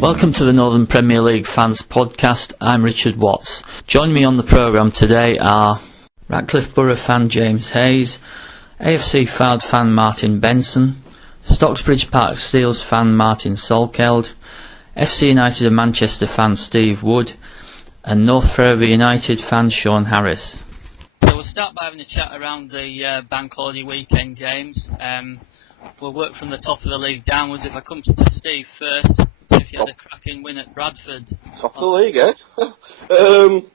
Welcome to the Northern Premier League Fans Podcast. I'm Richard Watts. Joining me on the programme today are Ratcliffe Borough fan James Hayes, AFC Fard fan Martin Benson, Stocksbridge Park Steels fan Martin Salkeld, FC United of Manchester fan Steve Wood, and North Ferriby United fan Shaun Harris. So we'll start by having a chat around the bank holiday weekend games. We'll work from the top of the league downwards. If I come to Steve first, if you had a cracking win at Bradford. Top of the league, eh?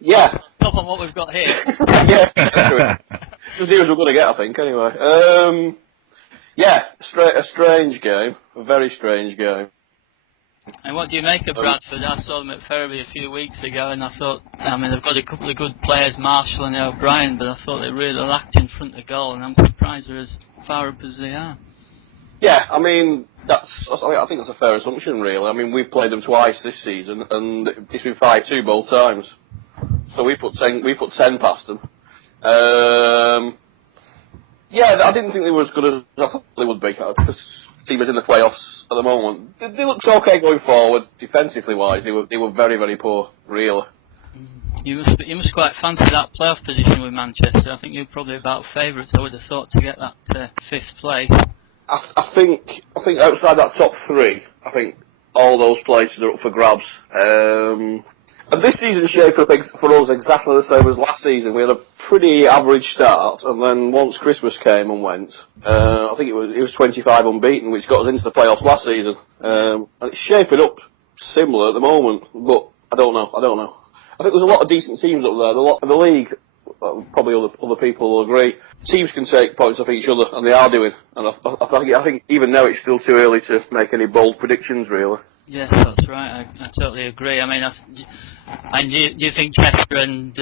Yeah. Top on what we've got here. Yeah, just near as we're going to get, I think, anyway. Yeah, a strange game. A very strange game. And what do you make of Bradford? I saw them at Ferriby a few weeks ago and I thought, they've got a couple of good players, Marshall and O'Brien, but I thought they really lacked in front of goal, and I'm surprised they're as far up as they are. Yeah, I think that's a fair assumption, really. We've played them twice this season, and it's been 5-2 both times. So we put 10 past them. Yeah, I didn't think they were as good as I thought they would be, because the team is in the playoffs at the moment. They looked okay going forward, defensively wise. They were very, very poor, really. You must quite fancy that playoff position with Manchester. I think you're probably about favourites, I would have thought, to get that fifth place. I think outside that top three, I think all those places are up for grabs. And this season shaped up for us exactly the same as last season. We had a pretty average start, and then once Christmas came and went, I think it was 25 unbeaten, which got us into the playoffs last season. And it's shaping up similar at the moment, but I don't know. I think there's a lot of decent teams up there. The league, probably other people will agree, teams can take points off each other, and they are doing. And I think even now it's still too early to make any bold predictions, really. Yes, that's right. I totally agree. Do you think Chester and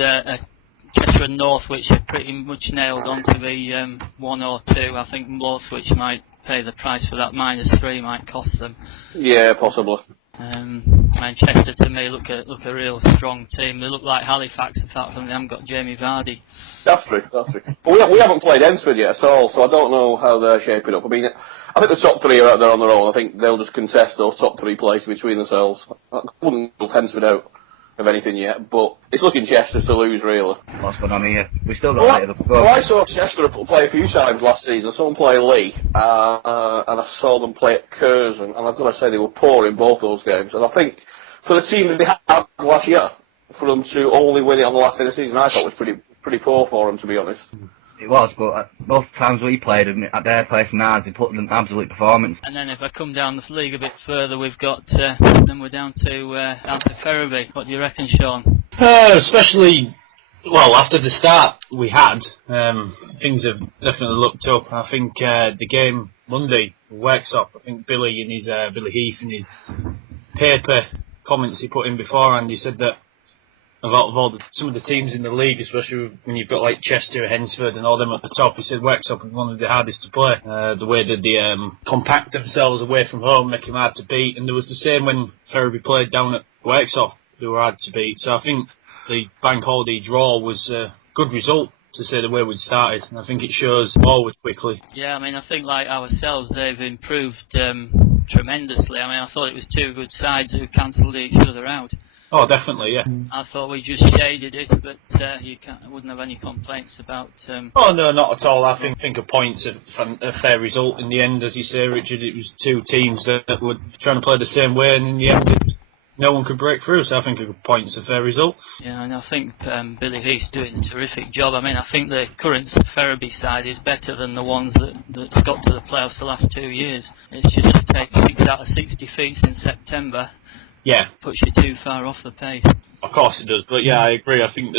Northwich are pretty much nailed on to be 1 or 2? I think Northwich might pay the price for that. -3 might cost them. Yeah, possibly. Manchester, to me, look a real strong team. They look like Halifax, apart from they haven't got Jamie Vardy. That's true. But we haven't played Ensford yet at all, so I don't know how they're shaping up. I think the top three are out there on their own. I think they'll just contest those top three places between themselves. I wouldn't rule Ensford out of anything yet, but it's looking Chester to lose, really. What's going on here? We still got a bit of the Well, I saw Chester play a few times last season. I saw them play Lee, and I saw them play at Curzon, and I've got to say they were poor in both those games. And I think for the team that they had last year, for them to only win it on the last day of the season, I thought was pretty poor for them, to be honest. It was, but both times we played them at their place and ours, they put an absolute performance. And then if I come down the league a bit further, we've got then we're down to Ferriby. What do you reckon, Shaun? Especially, well, after the start we had, things have definitely looked up. I think the game Monday works up. I think Billy Heath in his paper comments he put in beforehand, he said that some of the teams in the league, especially when you've got like Chester, Hensford and all them at the top, he said Worksop is one of the hardest to play. The way that they compact themselves away from home, make them hard to beat, and there was the same when Ferriby played down at Worksop, they were hard to beat. So I think the bank holiday draw was a good result, to say the way we'd started, and I think it shows forward quickly. Yeah, I think like ourselves, they've improved tremendously. I thought it was two good sides who cancelled each other out. Oh, definitely, yeah. I thought we just shaded it, but I wouldn't have any complaints about... Oh, no, not at all. I think a point's a fair result in the end, as you say, Richard. It was two teams that were trying to play the same way, and in the end, no one could break through, so I think a point's a fair result. Yeah, and I think Billy Heath's doing a terrific job. I think the current Ferriby side is better than the ones that's got to the playoffs the last 2 years. It's just to take 6 out of 6 defeats in September. Yeah. Puts you too far off the pace. Of course it does, but yeah, I agree. I think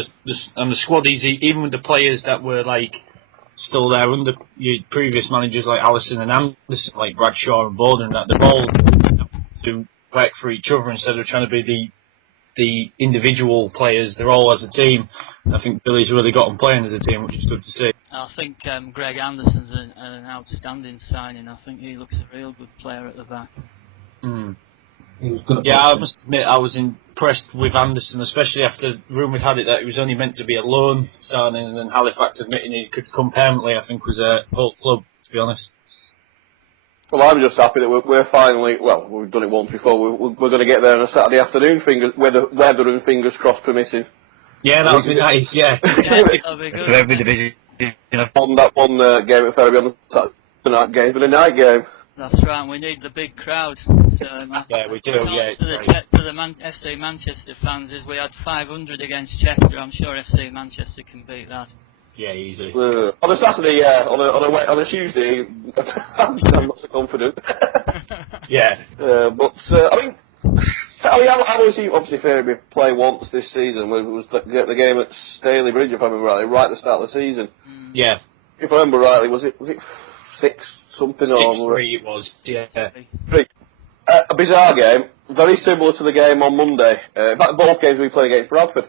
and the squad is, even with the players that were still there under your previous managers like Allison and Anderson, like Bradshaw and Bowden, that they're all to work for each other instead of trying to be the individual players. They're all as a team. I think Billy's really got them playing as a team, which is good to see. I think Greg Anderson's an outstanding signing. I think he looks a real good player at the back. Yeah, I must admit I was impressed with Anderson, especially after rumours had it that he was only meant to be a loan signing, and then Halifax admitting he could come permanently, I think was a whole club, to be honest. Well, I'm just happy that we're finally, well, we've done it once before, we're going to get there on a Saturday afternoon, weather and fingers crossed permitting. Yeah, that would be nice, yeah. That'll be good. So every division, On that one game at Ferriby on the Saturday night game, but a night game. That's right, we need the big crowd. So, Yeah, we do, yeah. To the FC Manchester fans is we had 500 against Chester. I'm sure FC Manchester can beat that. Yeah, easily. On a Saturday, yeah. On a Tuesday, I'm not so confident. Yeah. I always see, obviously, Ferriby play once this season. It was the game at Staley Bridge, if I remember rightly, right at the start of the season. Yeah. If I remember rightly, was it 6 something 6-3 it was, yeah. 3. A bizarre game, very similar to the game on Monday. In fact, both games we played against Bradford.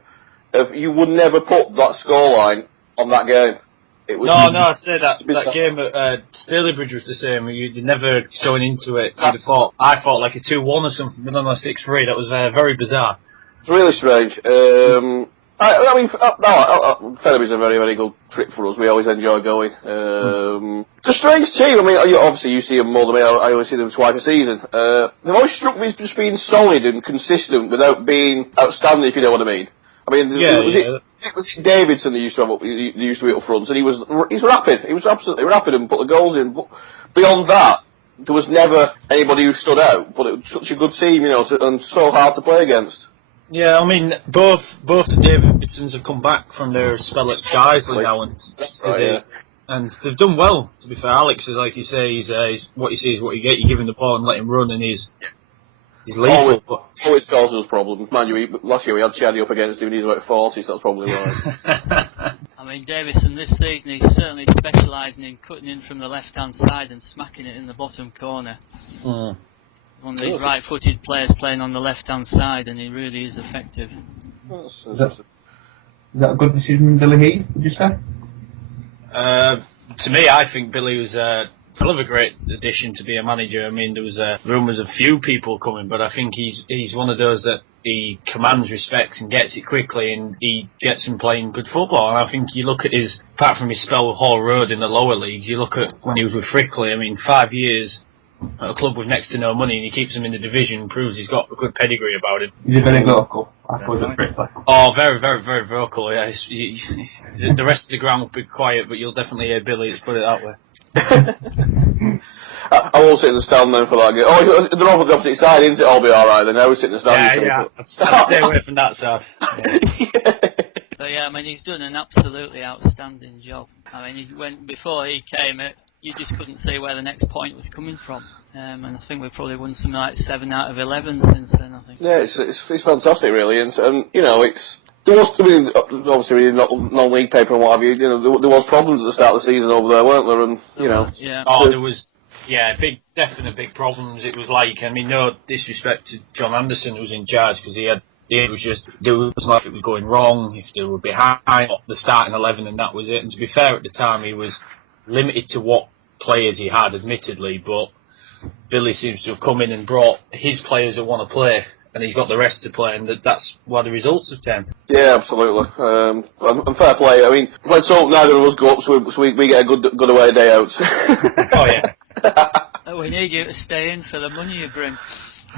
You would never put that scoreline on that game. It was I'd say that game at Staley Bridge was the same. You'd never going into it. I thought like a 2-1 or something, but on a 6-3. That was very bizarre. It's really strange. Ferriby's a very, very good trip for us. We always enjoy going. It's a strange team. I mean, obviously you see them more than me. I only see them twice a season. They've always struck me as just being solid and consistent without being outstanding, if you know what I mean. I mean, was it Davidson that used to be up front, and he's rapid. He was absolutely rapid and put the goals in. But beyond that, there was never anybody who stood out. But it was such a good team, and so hard to play against. Yeah, I mean, both the Davidsons have come back from their spell at Guiseley now, and they've done well. To be fair, Alex is like you say, he's what you see is what you get. You give him the ball and let him run, and he's lethal. Always causes us problems. Mind you, last year we had Shaddy up against him, and he's about 40, so that's probably right. I mean, Davison this season, he's certainly specialising in cutting in from the left-hand side and smacking it in the bottom corner. One of these right-footed players playing on the left-hand side, and he really is effective. Is that a good decision, Billy Heath, would you say? To me, I think Billy was a hell of a great addition to be a manager. I mean, there was rumours of few people coming, but I think he's one of those that he commands respect and gets it quickly, and he gets him playing good football. And I think you look at apart from his spell with Hall Road in the lower leagues, you look at when he was with Frickley, I mean, 5 years at a club with next to no money, and he keeps him in the division, proves he's got a good pedigree about him. He's very vocal. I thought he was Frickley. Oh, very, very, very vocal, yeah. The rest of the ground will be quiet, but you'll definitely hear Billy, let's put it that way. I won't sit in the stand then for that game. Oh, they're on the opposite side, isn't it? I'll be alright then. I was sitting in the stand. Yeah. I'd stay away from that side. Yeah. But yeah, I mean, he's done an absolutely outstanding job. I mean, before he came, you just couldn't see where the next point was coming from. And I think we've probably won something like 7 out of 11 since then, I think. Yeah, it's fantastic, really. And there was, obviously, non-league paper and what have you, there was problems at the start of the season over there, weren't there? And, Yeah. Oh, there was, definite big problems. It was like, I mean, no disrespect to John Anderson, who was in charge, because it was like it was going wrong, if they were behind the starting 11, and that was it. And to be fair, at the time, he was limited to what players he had, admittedly, but Billy seems to have come in and brought his players that want to play, and he's got the rest to play, and that's why the results have turned. Yeah, absolutely. And fair play. I mean, let's hope neither of us go up so we get a good away day out. Oh, yeah. We need you to stay in for the money you bring.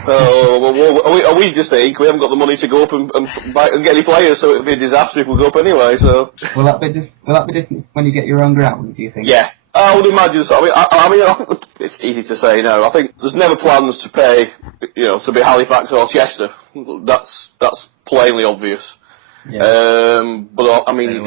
Are we just think we haven't got the money to go up and buy and get any players, so it'd be a disaster if we go up anyway. So will that be different when you get your own ground? Do you think? Yeah, I would imagine so. I think it's easy to say no. I think there's never plans to pay, to be Halifax or Chester. That's plainly obvious. Yeah. But I mean,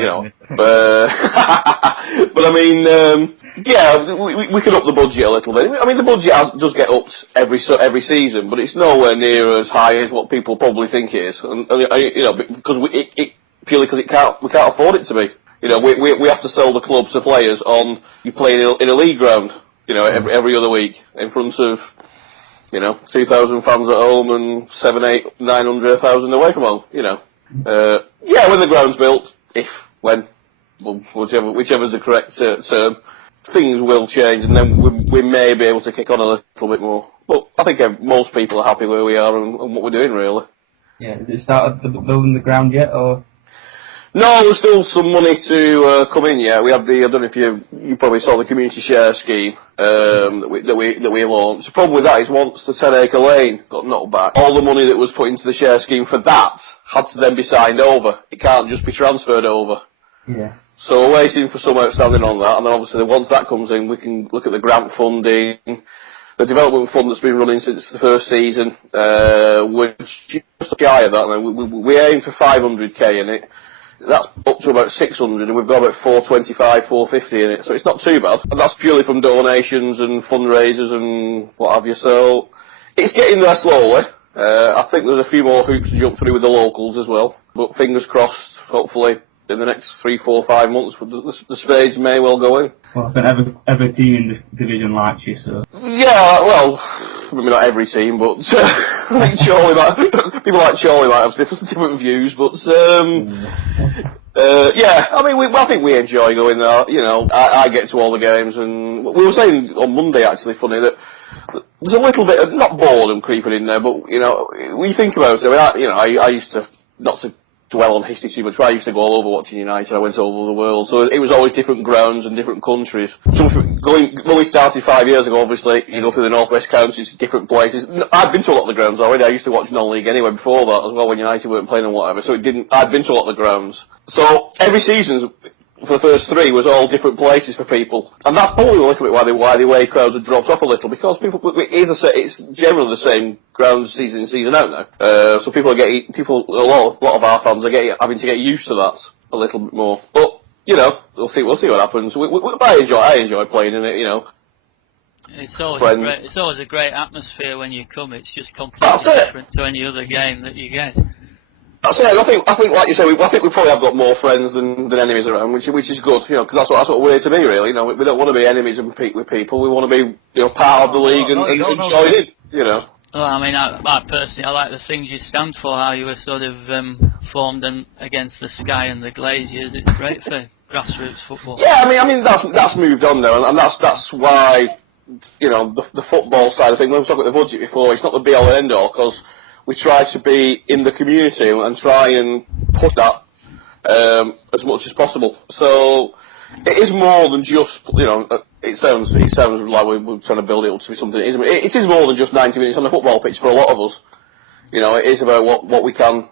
we could up the budget a little bit. I mean, the budget does get upped every season, but it's nowhere near as high as what people probably think it is. And because purely because we can't afford it to be. We have to sell the club to players on you play in a league ground. Every other week in front of 2,000 fans at home and 700, 800, 900, 1,000 away from home. When the ground's built, whichever's the correct term, things will change, and then we may be able to kick on a little bit more. But I think most people are happy where we are and what we're doing, really. Yeah, has it started building the ground yet, or? No, there's still some money to come in yet. We have I don't know if you probably saw the community share scheme that we launched. The problem with that is once the 10-acre lane got knocked back, all the money that was put into the share scheme for that had to then be signed over. It can't just be transferred over. Yeah. So we're waiting for some outstanding on that, and then obviously once that comes in, we can look at the grant funding, the development fund that's been running since the first season. We're just shy of that. We aim for 500k in it. That's up to about 600, and we've got about 425, 450 in it, so it's not too bad. And that's purely from donations and fundraisers and what have you, so it's getting there slowly. I think there's a few more hoops to jump through with the locals as well, but fingers crossed, hopefully in the next 3, 4, 5 months, the spades may well go in. Well, I think every team in this division likes you, so... Yeah, well, maybe not every team, but I think people like Charlie might have different views, but yeah, I mean, I think we enjoy going there. You know, I get to all the games, and we were saying on Monday, actually, funny, that there's a little bit of, not boredom creeping in there, but, you know, when you think about it, I used to, not to dwell on history too much, but I used to go all over watching United. I went all over the world, so it was always different grounds and different countries. So when we started 5 years ago, obviously, you go through the northwest counties, different places. I'd been to a lot of the grounds already. I used to watch non-league anyway before that as well, when United weren't playing and whatever. So I'd been to a lot of the grounds. So every season for the first 3 was all different places for people, and that's probably a little bit why the away crowds have dropped off a little, because it's generally the same ground season in, season out now. So a lot of our fans are having to get used to that a little bit more. But you know, we'll see what happens. I enjoy playing in it. You know, it's always a great atmosphere when you come. It's just completely different to any other game that you get. That's it. I think, like you say, I think we probably have got more friends than enemies around, which is good, you know, because that's what we're here to be, really. You know, we don't want to be enemies and compete with people. We want to be, you know, part of the league and join in, you know. Well, I mean, I personally, I like the things you stand for. How you were sort of formed against the Sky and the Glaziers. It's great for grassroots football. Yeah, I mean that's moved on now, and that's why, you know, the football side of things. When we talked about the budget before, it's not the be all and end all, because we try to be in the community and try and push that as much as possible. So it is more than just, you know, it sounds like we're trying to build it up to be something. It is more than just 90 minutes on the football pitch for a lot of us. You know, it is about what we can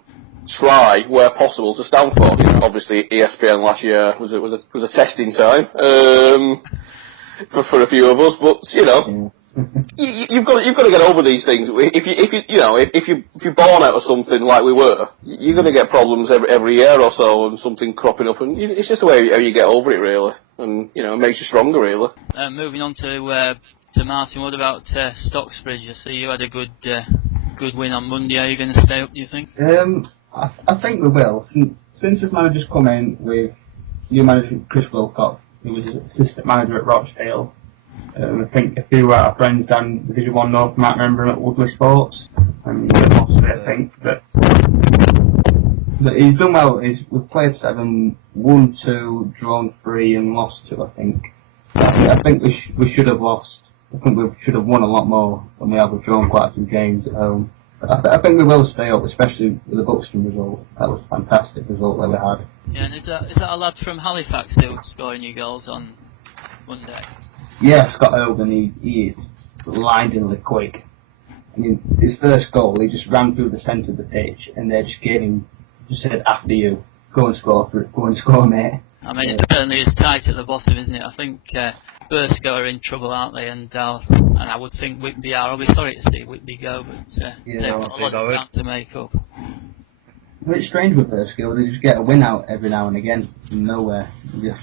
try, where possible, to stand for. You know, obviously, ESPN last year was a testing time for a few of us, but you know. You've got to get over these things. If you're born out of something like we were, you're going to get problems every year or so, and something cropping up, and it's just the way how you get over it, really, and you know, it makes you stronger, really. Moving on to Martin, what about Stocksbridge? I see you had a good win on Monday. Are you going to stay up, do you think? I think we will. Since this manager's come in with new manager Chris Wilcock, who was assistant manager at Rochdale. I think a few of our friends down Division 1 North might remember him at Woodley Sports, and we lost it, I think. But he's done well. We've played 7, won 2, drawn 3, and lost 2, I think. I think we should have lost. I think we should have won a lot more than we have. We've drawn quite a few games at home. But I think we will stay up, especially with the Buxton result. That was a fantastic result that we had. Yeah, and is that a lad from Halifax who scoring your goals on Monday? Yeah, Scott Hogan, he is blindingly quick. I mean, his first goal, he just ran through the centre of the pitch, and they just said, after you, go and score, mate. I mean, it certainly is tight at the bottom, isn't it? I think Burscough are in trouble, aren't they? And I would think Whitby are. I'll be sorry to see Whitby go, but they've got a lot of ground to make up. It's strange with Burscough, they just get a win out every now and again from nowhere.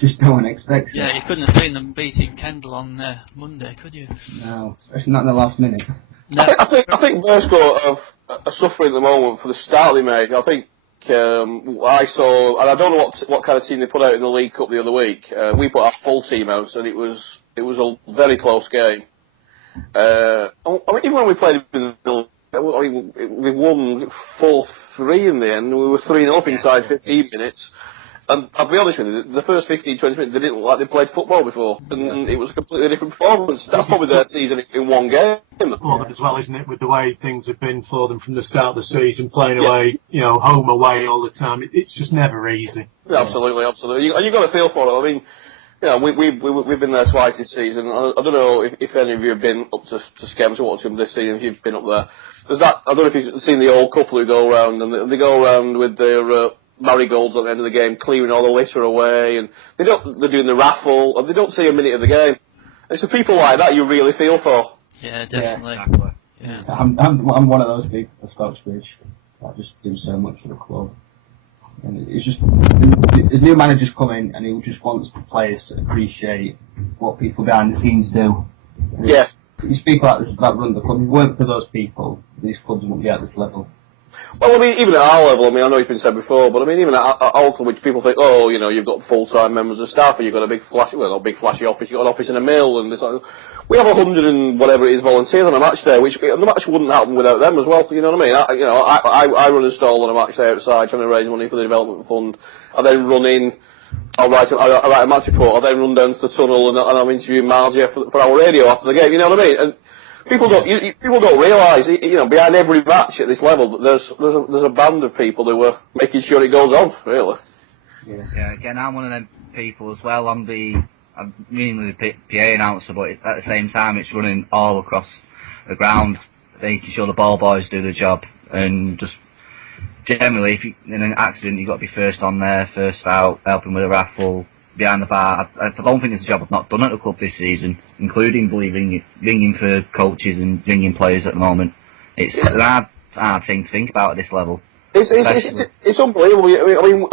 Just no one expects it. Yeah, you couldn't have seen them beating Kendall on Monday, could you? No, especially not in the last minute. No. I think Burscough are suffering at the moment for the start they made. I think I saw, and I don't know what kind of team they put out in the League Cup the other week. We put our full team out, and it was a very close game. I mean, even when we played in the we won 4-3 in the end. We were 3-0 inside 15 minutes. And I'll be honest with you, the first 15, 20 minutes, they didn't look like they'd played football before. And it was a completely different performance. That's probably their season in one game. As well, isn't it, with the way things have been for them from the start of the season, playing away, home away all the time. It's just never easy. Yeah, absolutely. And you've got to feel for it. I mean, we've been there twice this season. I don't know if any of you have been up to Skem to watch them this season, if you've been up there. There's that, I don't know if you've seen the old couple who go around, and they go around with their marigolds at the end of the game, clearing all the litter away, and they're doing the raffle, and they don't see a minute of the game. And it's the people like that you really feel for. Yeah, definitely. Yeah. I'm one of those people at Stocksbridge. I just do so much for the club. And it's just, the new manager's come in and he just wants the players to appreciate what people behind the scenes do. Yeah. These people that run the club, if it weren't for those people, these clubs wouldn't be at this level. Well, I mean, even at our level, I mean, I know it's been said before, but I mean, even at our club, which people think, oh, you've got full-time members of staff, and you've got a big flashy office, you've got an office in a mill, and it's like, we have 100 and whatever it is volunteers on a match day, and the match wouldn't happen without them as well, you know what I mean? I run a stall on a match day outside, trying to raise money for the development fund. I then run in, I write a match report, I then run down to the tunnel, and I'm interviewing Margie for our radio after the game, you know what I mean? And people don't realise, behind every match at this level, there's a band of people who are making sure it goes on, really. Yeah, again, I'm one of them people as well. I'm mainly the PA announcer, but at the same time, it's running all across the ground, making sure the ball boys do the job, and just generally, if in an accident, you've got to be first on there, first out, helping with a raffle, behind the bar. I don't think it's a job I've not done at the club this season, including ringing for coaches and ringing players at the moment. It's an hard thing to think about at this level. It's unbelievable.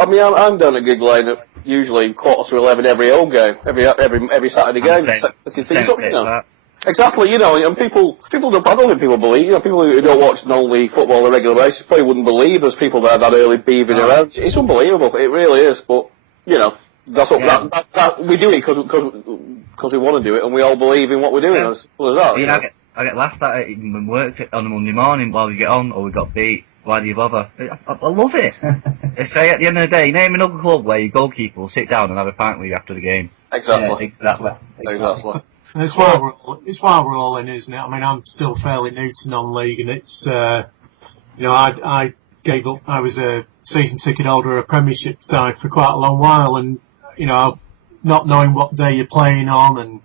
I mean, I'm down at Gig Lane at usually 11:15 every home game, every Saturday game. Exactly, and people don't, I don't think people believe, people who don't watch non-league football on a regular basis probably wouldn't believe there's people there that early beaving around. It's unbelievable, it really is, but, that's what, that we do it because we want to do it, and we all believe in what we're doing, as simple as that. I get laughed at it even when work on a Monday morning while we get on, or we got beat. Why do you bother? I love it. They say at the end of the day, name another club where your goalkeeper will sit down and have a pint with you after the game. Exactly. Yeah, exactly. And it's why we're all in, isn't it? I mean, I'm still fairly new to non-league, and it's, I gave up. I was a season ticket holder of a Premiership side for quite a long while, and not knowing what day you're playing on and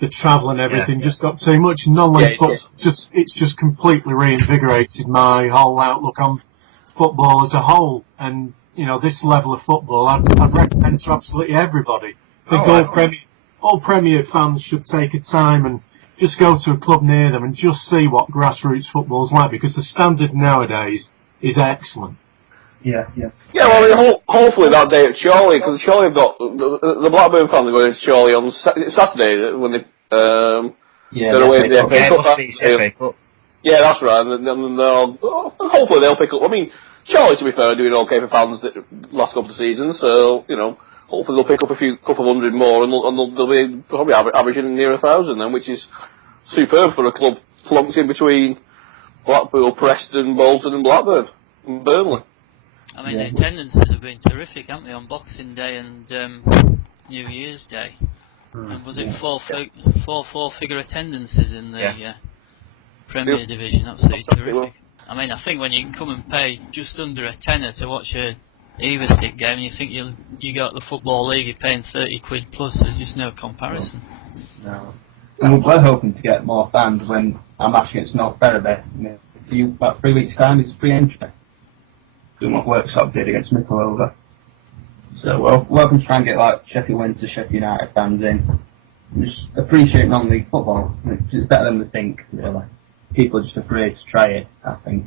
the travel and everything just got too much. And non-league it's just completely reinvigorated my whole outlook on football as a whole. And this level of football, I'd recommend to absolutely everybody. I think all Premier fans should take a time and just go to a club near them and just see what grassroots football is like, because the standard nowadays is excellent. Yeah, well, I mean, hopefully that day at Chorley, because Chorley have got, the Blackburn fans are going to Chorley on Saturday when they, they're away at the FA Cup. Yeah, that's right, and hopefully they'll pick up. I mean, Chorley, to be fair, are doing okay for fans the last couple of seasons, so, hopefully they'll pick up a couple of hundred more, and they'll be probably averaging near 1,000 then, which is superb for a club flunked in between Blackpool, Preston, Bolton and Blackburn, and Burnley. I mean, the attendances have been terrific, haven't they, on Boxing Day and New Year's Day? And was it four-figure attendances in the Premier Division? Absolutely terrific. I mean, I think when you can come and pay just under a tenner to watch a Everstick game, you think you got the Football League, you're paying 30 quid plus, there's just no comparison. No. And we're hoping to get more fans when our match against North Ferriby. About 3 weeks' time, it's free entry. Doing what Worksop did against Micklehove. So we're hoping to try and get Sheffield Wednesday, Sheffield United fans in. And just appreciate non-league football. It's better than we think, really. People are just afraid to try it, I think.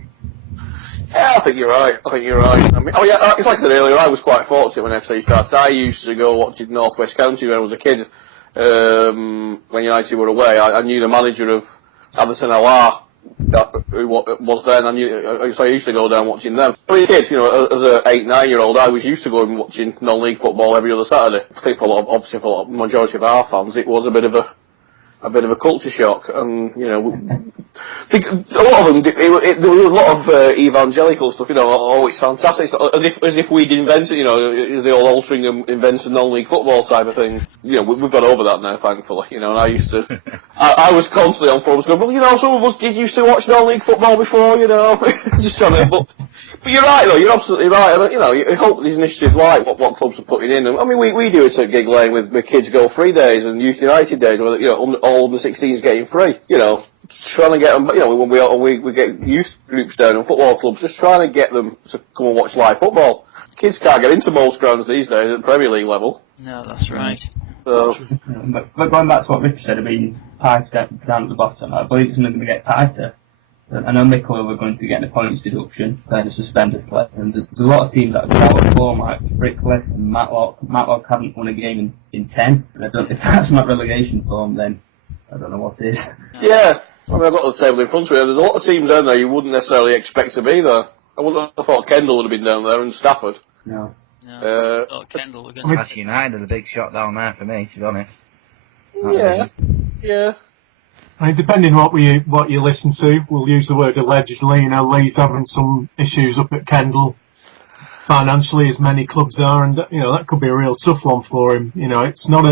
Yeah, I think you're right. I mean, it's like I said earlier, I was quite fortunate when FC started. I used to go watching North West County when I was a kid. When United were away, I knew the manager of Addison LR, who was then. So I used to go down watching them. I mean, kids, as an 8-9-year-old, I was used to going watching non-league football every other Saturday. I think for the majority of our fans, it was a bit of a bit of a culture shock, and a lot of them. There was a lot of evangelical stuff. Oh, it's fantastic, as if we'd invented. The old Altrincham invented non-league football type of thing. We've got over that now, thankfully. And I used to, I was constantly on forums going, well, some of us did used to watch non-league football before, just trying to. But you're right, though. You're absolutely right. And, you hope these initiatives like what clubs are putting in. I mean, we do it at Gig Lane with Kids Go Free days and Youth United days, where all under 16s getting free. Trying to get them. When we get youth groups down and football clubs, just trying to get them to come and watch live football. Kids can't get into most grounds these days at the Premier League level. No, that's right. So, but going back to what Richard said, I mean, pie step down at the bottom. I believe it's only going to get tighter. I know Mickle were going to get a points deduction, playing a suspended player, and there's a lot of teams that have been out of form, like Brickley and Matlock. Matlock haven't won a game in 10. I don't, if that's not relegation form, then I don't know what is. Yeah, I mean, I've got the table in front of me. There's a lot of teams down there you wouldn't necessarily expect to be there. I wouldn't have thought Kendall would have been down there and Stafford. No. I thought Kendall were going to... That's United, a big shot down there for me, to be honest. Yeah. I mean, depending what you listen to, we'll use the word allegedly. Lee's having some issues up at Kendall financially, as many clubs are, and that could be a real tough one for him. It's not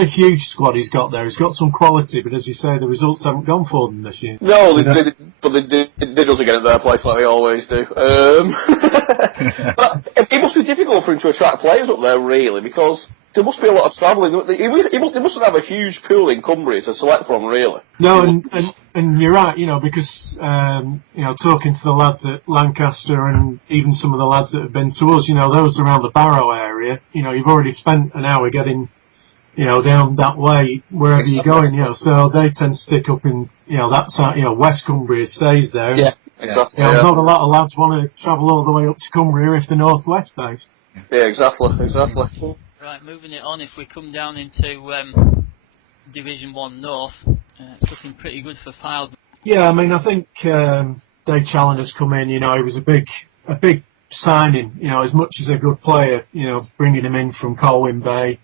a huge squad he's got there. He's got some quality, but as you say, the results haven't gone for them this year. No, but they does again at their place like they always do. But it must be difficult for him to attract players up there, really, because there must be a lot of travelling. He mustn't have a huge pool in Cumbria to select from, really. No, and you're right, because talking to the lads at Lancaster and even some of the lads that have been to us, those around the Barrow area, you've already spent an hour getting, down that way wherever you're going, so they tend to stick up in, that side, West Cumbria stays there. Yeah, exactly. Not a lot of lads want to travel all the way up to Cumbria if they're northwest based. Yeah, exactly. Right, moving it on, if we come down into Division 1 North, it's looking pretty good for Fylde. Yeah, I mean, I think Dave Challenger's come in, he was a big signing, as much as a good player, bringing him in from Colwyn Bay.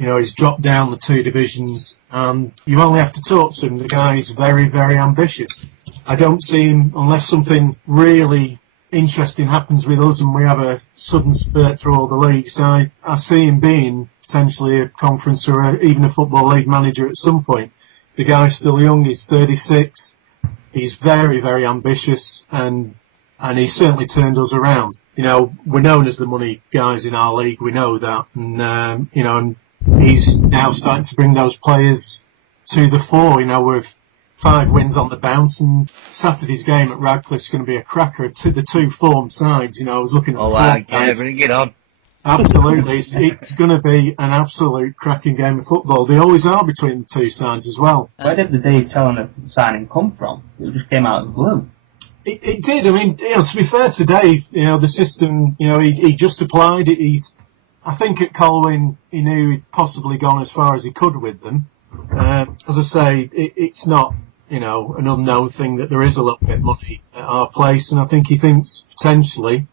He's dropped down the 2 divisions, and you only have to talk to him. The guy is very, very ambitious. I don't see him, unless something really interesting happens with us and we have a sudden spurt through all the leagues, I see him being potentially a conference or even a football league manager at some point. The guy's still young, he's 36, he's very, very ambitious, and he's certainly turned us around. We're known as the money guys in our league, we know that, and and he's now starting to bring those players to the fore. With 5 wins on the bounce, and Saturday's game at Radcliffe's going to be a cracker. The 2 form sides, I was looking at bring it on. Absolutely, it's going to be an absolute cracking game of football. They always are between the 2 sides as well. Where did the Dave Challenger signing come from? It just came out of the blue. It did. I mean, to be fair to Dave, the system, he just applied it. I think at Colwyn, he knew he'd possibly gone as far as he could with them. As I say, it's not, an unknown thing that there is a little bit of money at our place, and I think he thinks potentially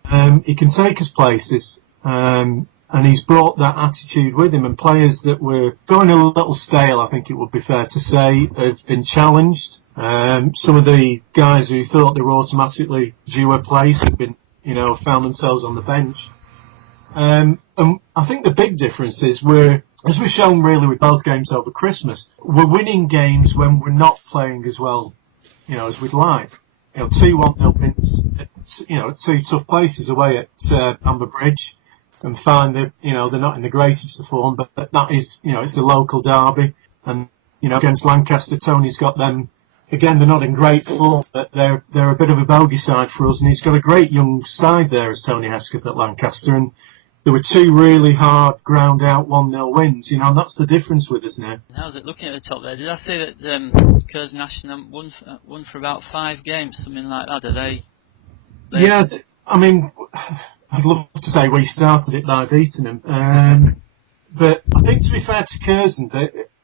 he can take us places. And he's brought that attitude with him, and players that were going a little stale, I think it would be fair to say, have been challenged. Some of the guys who thought they were automatically due a place have been, found themselves on the bench. And I think the big difference is as we've shown really with both games over Christmas, we're winning games when we're not playing as well, as we'd like. 2-1-0 wins at 2 tough places away at Amber Bridge, and find that, they're not in the greatest of form, but that is, it's a local derby, and, against Lancaster, Tony's got them. Again, they're not in great form, but they're a bit of a bogey side for us, and he's got a great young side there as Tony Hesketh at Lancaster, and there were 2 really hard, ground-out 1-0 wins, and that's the difference with us now. How's it looking at the top there? Did I say that Curzon Ashton won for about 5 games, something like that? Are they? Yeah, I mean, I'd love to say we started it by beating them, but I think, to be fair to Curzon,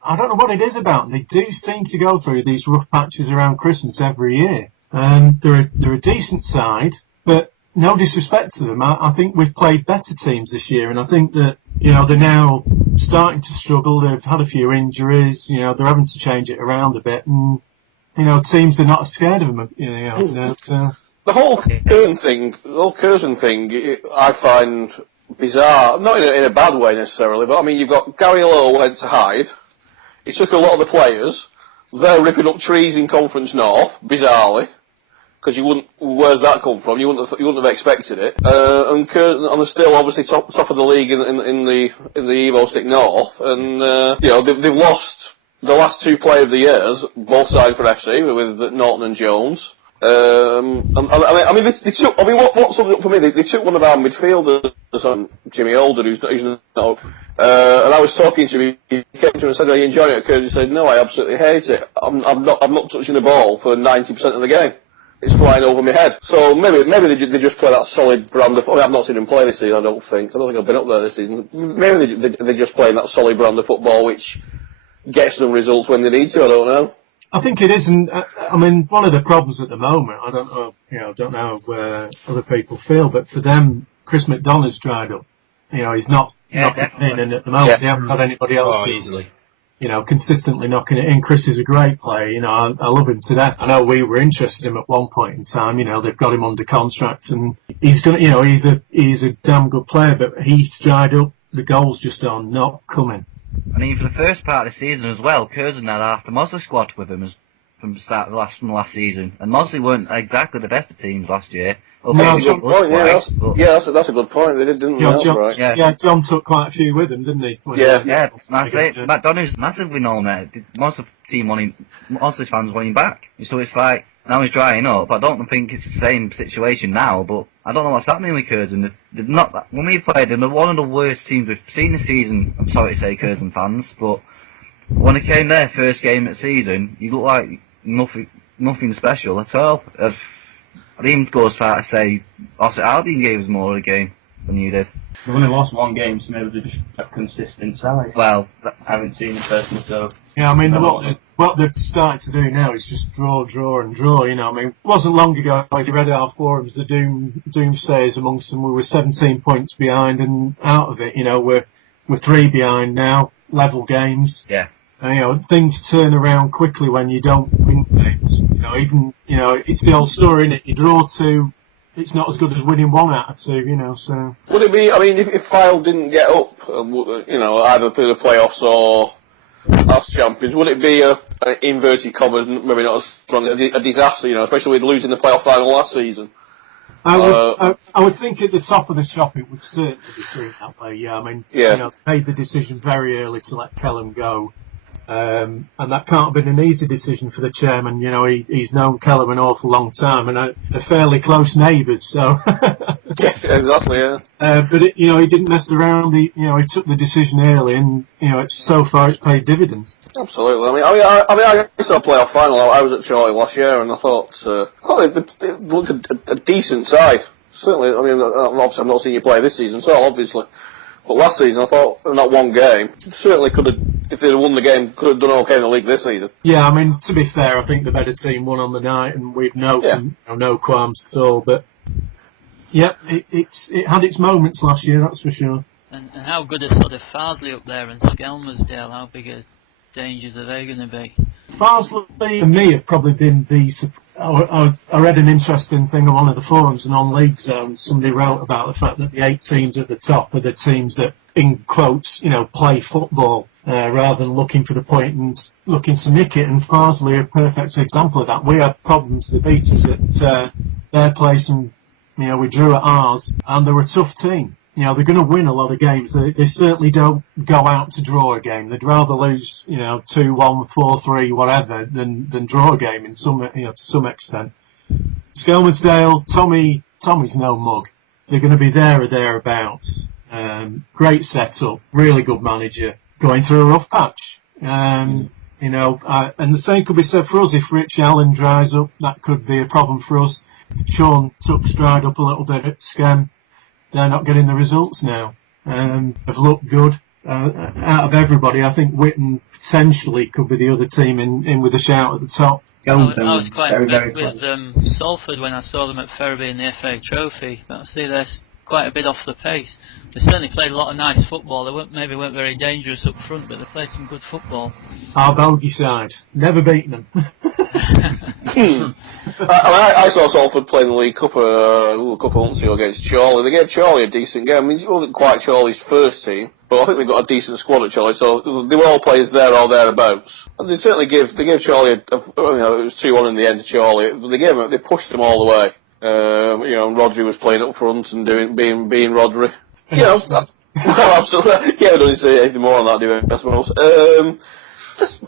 I don't know what it is about them. They do seem to go through these rough patches around Christmas every year. They're a decent side, but no disrespect to them, I think we've played better teams this year, and I think that, they're now starting to struggle. They've had a few injuries. You know, they're having to change it around a bit, and you know, teams are not scared of them. The whole Curzon thing, I find bizarre. Not in a bad way necessarily, but I mean, you've got Gary Lowe went to Hyde. He took a lot of the players. They're ripping up trees in Conference North, bizarrely, because where's that come from? You wouldn't have expected it. And they're still obviously top of the league in the Evo Stick North, and you know, they've lost the last two player of the years, both signed for FC with Norton and Jones. They took. I mean, what summed it up for me? They took one of our midfielders, Jimmy Holder, who's not. And I was talking to him. He came to me and said, "Are you enjoying it?" He said, "No, I absolutely hate it. I'm not touching the ball for 90% of the game. It's flying over my head." So maybe they just play that solid brand of. I mean, I've not seen them play this season. I don't think I've been up there this season. Maybe they're just playing that solid brand of football, which gets them results when they need to. I don't know. I think it isn't. I mean, one of the problems at the moment, I don't know where other people feel, but for them, Chris McDonough's dried up. You know, he's not knocking it in, and at the moment they haven't got anybody else easily. You know, consistently knocking it in. Chris is a great player. You know, I love him to death. I know we were interested in him at one point in time. You know, they've got him under contract, and he's gonna. You know, he's a damn good player, but he's dried up. The goals just are not coming. I mean, for the first part of the season as well, Curzon had half the Mosley squad with him from the start of from the last season, and Mosley weren't exactly the best of teams last year. That's a good point. That's a good point. They didn't know, right? Yeah, John took quite a few with him, didn't he? Yeah, that's it. McDonough's massively known it. Most of the team Mosley fans want him back. So it's like, now he's drying up. I don't think it's the same situation now, but I don't know what's happening with Curzon. They're not, when we played them, they're one of the worst teams we've seen this season. I'm sorry to say, Curzon fans, but when it came their first game of the season, you look like nothing special at all. I'd even go as far to say Ossett Albion gave us more of a game than you did. They've only lost one game, so maybe they're just a consistent side. Well, I haven't seen the personally, so... Yeah, I mean, what they're starting to do now is just draw, and draw, you know. I mean, it wasn't long ago, like you read our forums, the doomsayers amongst them, we were 17 points behind and out of it, you know, we're 3 behind now, level games. Yeah. And, you know, things turn around quickly when you don't win games. You know, it's the old story, innit? You draw 2, it's not as good as winning 1 out of 2, you know, so... Would it be, I mean, if Fylde didn't get up, you know, either through the playoffs or as champions, would it be an inverted commas, maybe not as strong, a disaster, you know, especially with losing the playoff final last season? I would think at the top of the shop it would certainly be seen that way, yeah. I mean, you know, they made the decision very early to let Kellum go. And that can't have been an easy decision for the chairman. You know, he's known Kellum an awful long time, and they're fairly close neighbours. So yeah, exactly. Yeah. But you know, he didn't mess around. He took the decision early, and you know, so far it's paid dividends. Absolutely. I saw a playoff final. I was at Shaun last year, and I thought they looked a decent side. Certainly. I mean, obviously, I've not seen you play this season, so obviously. But last season, I thought, in that one game, certainly could have, if they'd won the game, could have done okay in the league this season. Yeah, I mean, to be fair, I think the better team won on the night, and we've no qualms at all. But, yeah, it had its moments last year, that's for sure. And how good are sort of Farsley up there and Skelmersdale? How big a dangers are they going to be? Farsley and me have probably been I read an interesting thing on one of the forums, and on League Zone, somebody wrote about the fact that the 8 teams at the top are the teams that, in quotes, you know, play football rather than looking for the point and looking to nick it. And Farsley are a perfect example of that. We had problems to beat us at their place, and you know, we drew at ours, and they were a tough team. You know, they're going to win a lot of games. They certainly don't go out to draw a game. They'd rather lose, you know, 2-1, 4-3, whatever, than draw a game to some extent. Skelmersdale, Tommy's no mug. They're going to be there or thereabouts. Great setup, really good manager, going through a rough patch. You know, and the same could be said for us. If Rich Allen dries up, that could be a problem for us. Shaun Tuck's dried up a little bit at Skem. They're not getting the results now. They've looked good. Out of everybody, I think Witten potentially could be the other team in with a shout at the top. I was quite impressed with Salford when I saw them at Ferriby in the FA Trophy. But I see they're quite a bit off the pace. They certainly played a lot of nice football. They weren't very dangerous up front, but they played some good football. Our bogey side, never beaten them. I saw Salford play in the League Cup a couple of months ago against Chorley. They gave Chorley a decent game. I mean, it wasn't quite Chorley's first team, but I think they got a decent squad at Chorley, so they were all players there or thereabouts. And they certainly gave Chorley it was 2-1 in the end to Chorley. They pushed them all the way. Rodri was playing up front and being Rodri. Absolutely. Yeah, we don't say anything more on that, do we? I suppose.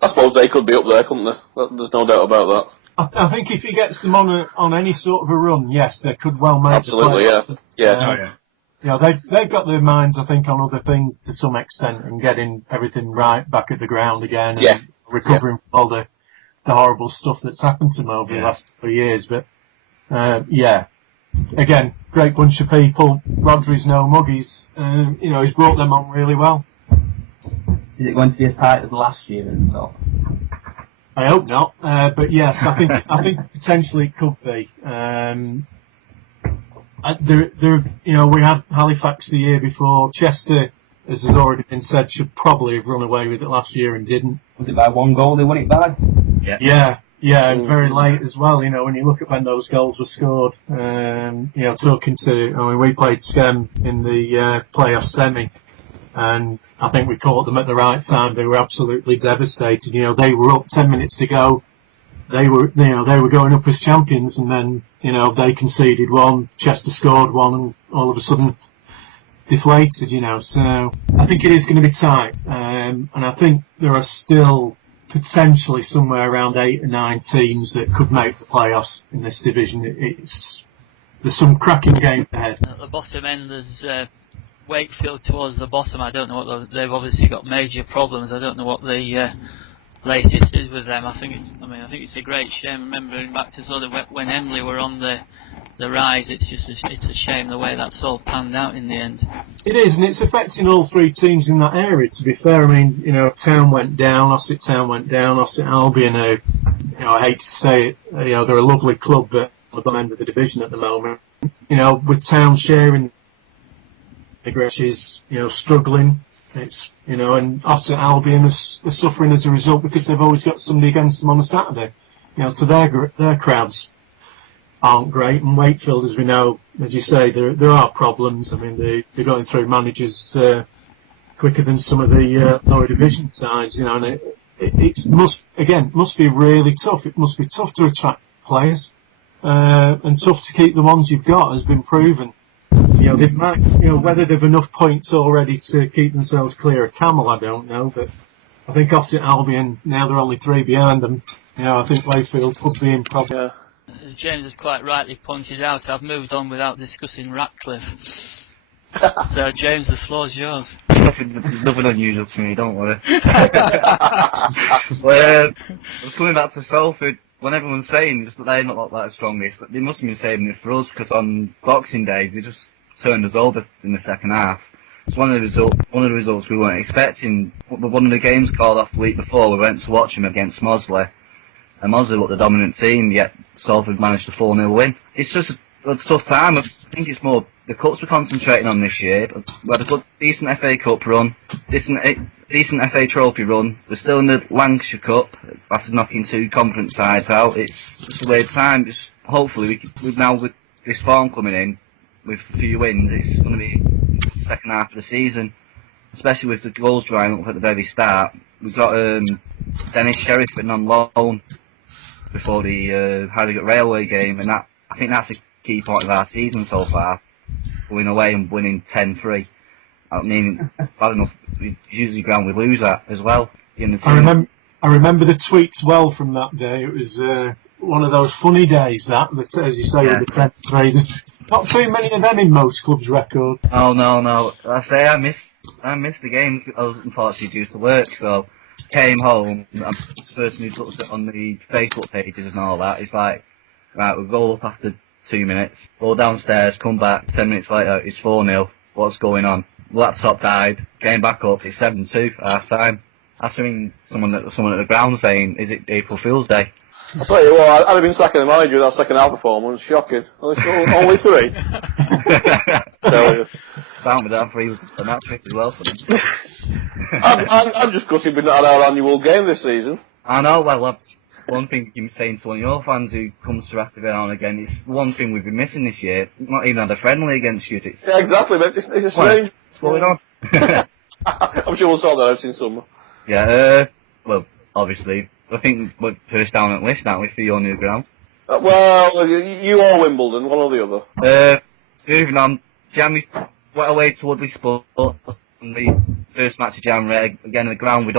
I suppose they could be up there, couldn't they? There's no doubt about that. I think if he gets them on any sort of a run, yes, they could well make absolutely, the yeah. They've got their minds, I think, on other things to some extent and getting everything right back at the ground again and recovering from all the horrible stuff that's happened to them over the last couple of years. But again, great bunch of people. Rodri's no mug. He's brought them on really well. Is it going to be as tight as last year and so? I hope not, but yes, I think potentially it could be. We had Halifax the year before. Chester, as has already been said, should probably have run away with it last year and didn't. Was it by 1 goal they won it by? Yeah, and very late as well. When you look at when those goals were scored, talking to, we played Skem in the playoff semi, and I think we caught them at the right time. They were absolutely devastated. They were up 10 minutes to go. They were going up as champions, and then, they conceded one, Chester scored one, and all of a sudden deflated, So I think it is going to be tight. And I think there are still potentially somewhere around 8 or 9 teams that could make the playoffs in this division. There's some cracking games ahead. At the bottom end, there's Wakefield towards the bottom. I don't know what they've obviously got major problems. I don't know what the latest is with them. I think it's a great shame. Remembering back to sort of when Emily were on the rise, it's a shame the way that's all panned out in the end. It is, and it's affecting all 3 teams in that area. To be fair, Town went down, Ossett Town went down, Ossett Albion. I hate to say it, they're a lovely club, but at the bottom end of the division at the moment. With Town sharing. Is struggling. It's and Ossett Albion are suffering as a result because they've always got somebody against them on a Saturday. So their crowds aren't great. And Wakefield, as we know, as you say, there are problems. I mean, they're going through managers quicker than some of the lower division sides. And it must be really tough. It must be tough to attract players and tough to keep the ones you've got has been proven. They might, whether they've enough points already to keep themselves clear of Camel, I don't know, but I think Ossett Albion, now they're only 3 behind them, I think Wakefield could be in problem. Yeah. As James has quite rightly pointed out, I've moved on without discussing Ratcliffe. So, James, the floor's yours. Nothing unusual to me, don't worry. Well, coming back to Salford, when everyone's saying just that they're not that strongest, they must have been saving it for us, because on Boxing Day they just turned us over in the second half. It's one of the results we weren't expecting. One of the games called off the week before, we went to watch them against Mosley, and Mosley looked the dominant team, yet Salford managed to 4-0 win. It's just a tough time. I think it's more the cups we're concentrating on this year. We had a good, decent FA Cup run, decent FA Trophy run. We're still in the Lancashire Cup after knocking 2 conference sides out. It's just a weird time. Just hopefully with this form coming in with a few wins, it's going to be the second half of the season, especially with the goals drying up at the very start. We've got Dennis Sheriff on loan before the Harrogate Railway game, and I think that's a key point of our season so far. Going away and winning 10-3. I mean, bad enough, usually ground we lose at as well. I remember the tweets well from that day. It was one of those funny days, that as you say, with the 10-3. There's not too many of them in most clubs' records. Oh, no. I missed the game. I was unfortunately due to work, so came home. And the person who puts it on the Facebook pages and all that, it's like, right, we'll go up after 2 minutes, go downstairs, come back, 10 minutes later, it's 4-0, what's going on? Laptop died, came back up, it's 7-2 half time. After someone at the ground saying, is it April Fool's Day? I'll tell you what, I'd have been sacking the manager with that second half performance, shocking. Only 3. So, Found with that free was a match trick as well for them. I'm just gutted we've not had our annual game this season. I know, well, that's one thing you're saying to one of your fans who comes to Activate on again. It's one thing we've been missing this year. Not even had a friendly against you. Yeah, exactly, mate. It's a strange... What's going on? I'm sure we'll sort that out in summer. Yeah, well, obviously, I think we're first down at list, aren't we, for your new ground? Well, you or Wimbledon, one or the other. Moving on, Jam went away to Woodley Sport on the first match of January. Again, the ground, I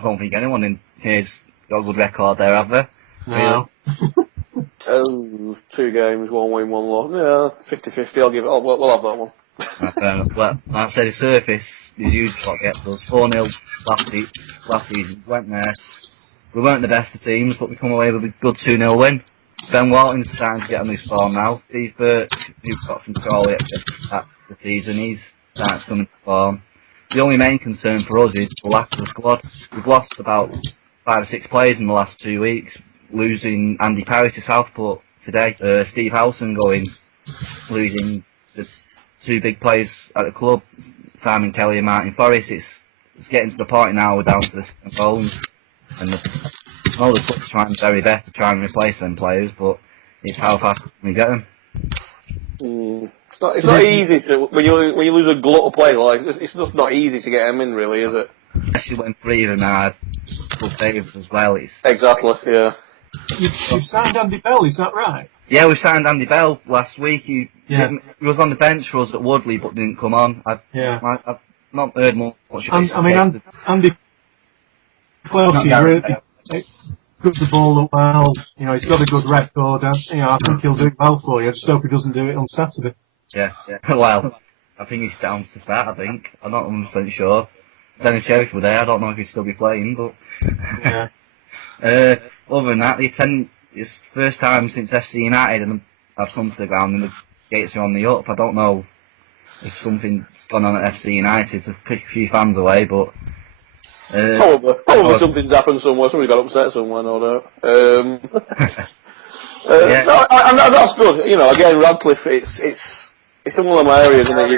don't think anyone in here's got a good record there, have they? No. 2 games, 1 win, 1 loss. Yeah, 50-50, we'll have that one. Well, like I said, the surface, the usual what gets us 4-0 last season. Went there. We weren't the best of teams, but we come away with a good 2-0 win. Ben Walton's starting to get on his form now. Steve Burke, who's got from Crawley at the season, he's starting to come into form. The only main concern for us is the lack of the squad. We've lost about 5 or 6 players in the last 2 weeks, losing Andy Parry to Southport today. Steve Howson losing the 2 big players at the club, Simon Kelly and Martin Forrest. It's getting to the point now we're down to the second bones. And all the club's trying their very best to try and replace them players, but it's how fast can we get them. It's not easy to when you lose a glut of players like it's just not easy to get them in, really, is it? Especially when 3 of them are good favourites as well. Exactly, yeah. You've signed Andy Bell, is that right? Yeah, we signed Andy Bell last week. He was on the bench for us at Woodley, but didn't come on. I've not heard much. Andy Closey really puts the ball up well. You know, he's got a good record. I think he'll do well for you. I just hope he doesn't do it on Saturday. Yeah. Well, I think he's down to start. I think I'm not 100% sure. Dennis Sheriff were there. I don't know if he'll still be playing, but yeah. Other than that, it's first time since FC United and I've come to the ground and the gates are on the up. I don't know if something's gone on at FC United to pick a few fans away, but probably something's happened somewhere. Somebody got upset somewhere, no doubt. No, that's good. You know, again, Radcliffe, it's in one of my areas, and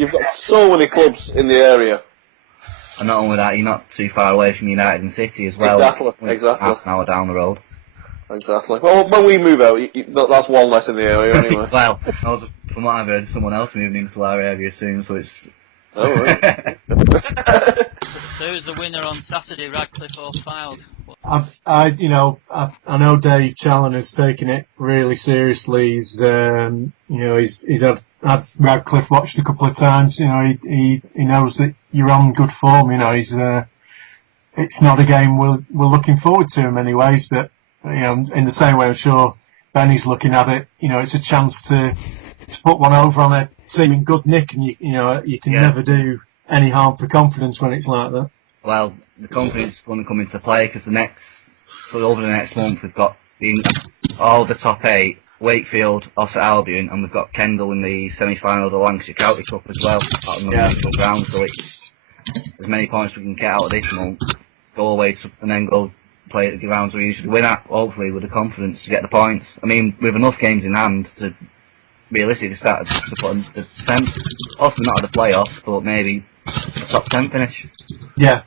you've got so many clubs in the area. And not only that, you're not too far away from United and City as well. Exactly. Half an hour down the road. Exactly. Well, when we move out, that's one less in the area anyway. Well, from what I've heard, someone else moving into our area soon, so it's... Oh, right. So who's the winner on Saturday, Radcliffe or Fylde? I know Dave Challen has taken it really seriously. He's had Radcliffe watched a couple of times. You know, he knows that you're on good form. You know, it's not a game we're looking forward to in many ways, but you know, in the same way, I'm sure Benny's looking at it. You know, it's a chance to put one over on a team in good nick, and you can never do any harm for confidence when it's like that. Well, the confidence is going to come into play because over the next month we've got all the top 8, Wakefield, Ossett Albion, and we've got Kendal in the semi-final of the Lancashire County Cup as well, out on the neutral ground. So it's as many points we can get out of this month, go away and then go play at the grounds we usually win at, hopefully with the confidence to get the points. I mean, with enough games in hand to realistically start to put in the 10th, possibly not at the playoffs, but maybe a top 10 finish. Yeah,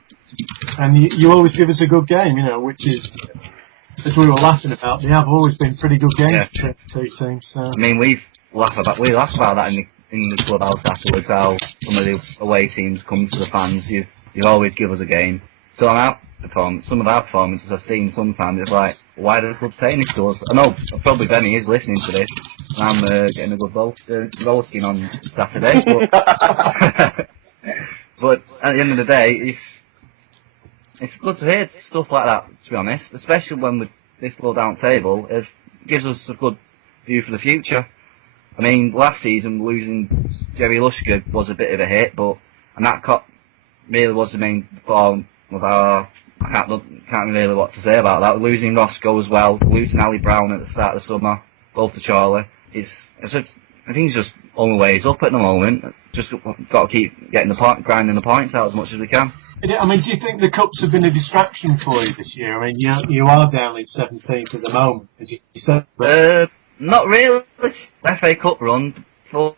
and you always give us a good game, you know, which is, as we were laughing about, they have always been pretty good games for two teams. So. I mean, we laugh about that in the clubhouse afterwards, how some of the away teams come to the fans. You always give us a game. So some of our performances I've seen sometimes, it's like, why do the club saying this to us? I know probably Benny is listening to this, and I'm getting a good roasting on Saturday, but at the end of the day, it's good to hear stuff like that, to be honest, especially when with this low down table. It gives us a good view for the future. I mean, last season losing Jerry Lushka was a bit of a hit, and that really was the main form of our. I can't really what to say about that. Losing Roscoe as well, losing Ali Brown at the start of the summer, both to Charlie. I think it's just only ways up at the moment. Just got to keep grinding the points out as much as we can. I mean, do you think the cups have been a distraction for you this year? I mean, you are down in 17th at the moment, as you said. Not really. FA Cup run,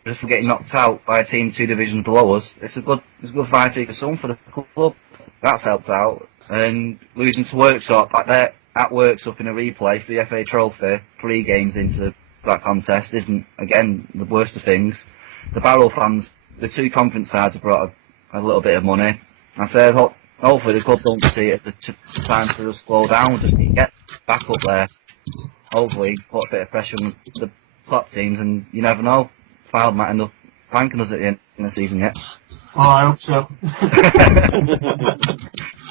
just for getting knocked out by a team 2 divisions below us. It's a good 5-figure sum for the club. That's helped out. And losing to Worksop back there at Worksop in a replay for the FA Trophy, 3 games into that contest, isn't, again, the worst of things. The Barrow fans, the 2 conference sides have brought a little bit of money. I said, hopefully the club don't see it as the time to just slow down. We just need to get back up there. Hopefully put a bit of pressure on the top teams, and you never know. Fylde might end up thanking us at the end of the season yet. Oh, I hope so.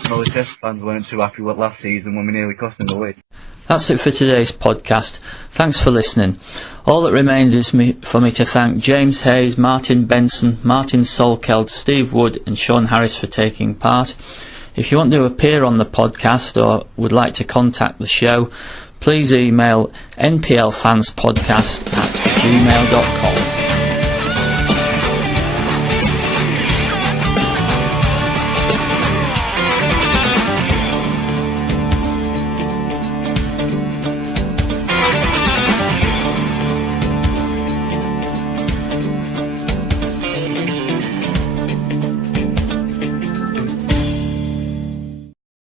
No, the Chester fans weren't too happy with last season when we nearly cost them the league. That's it for today's podcast. Thanks for listening. All that remains is for me to thank James Hayes, Martin Benson, Martin Salkeld, Steve Wood and Shaun Harris for taking part. If you want to appear on the podcast or would like to contact the show, please email nplfanspodcast@gmail.com.